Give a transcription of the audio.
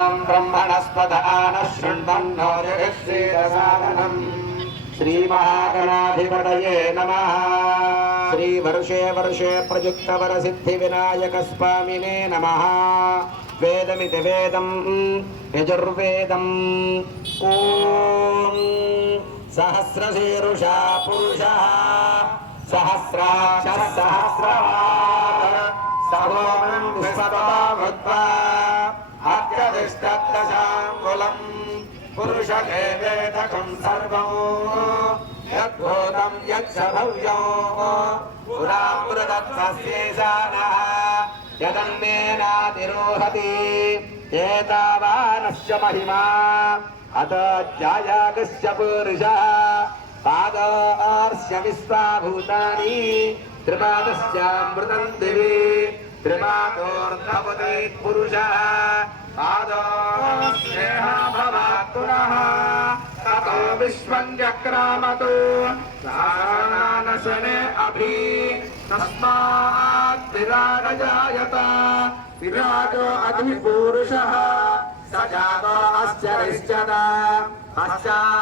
ब्रह्मणस्पद आनः शृण्वन्नो जगत्सेदसादनम् श्रीमहागणाधिपतये नमः। श्रीवर्षे वर्षे प्रयुक्तवरसिद्धिविनायकस्वामिने नमः। वेदमिति वेदम् यजुर्वेदम् ॐ सहस्रशीरुषा पुरुषः सहस्राक्षः सहस्रवात् सहोमं विश्वतो भूत्वा अत्यधिष्ठद्दशाङ्गुलम् पुरुषदेवेदकं सर्वं यद्भूतं यच्च भव्यं पुरापुरदत्तस्येशानः यदन्नेनातिरोहति एतावानस्य महिमा अत जायागस्य पुरुषः पादोऽर्स्य विश्वाभूतानि त्रिपादस्यामृतं दिवि त्रिपादोऽर्धपदे पुरुषः पादोऽस्येह भवात् पुनः ततो विश्वं जक्रामतो सानशने अभि तस्मात् विराजजायत विराजो अधिपुरुषः स जातो अस्य रिष्यत पश्चात्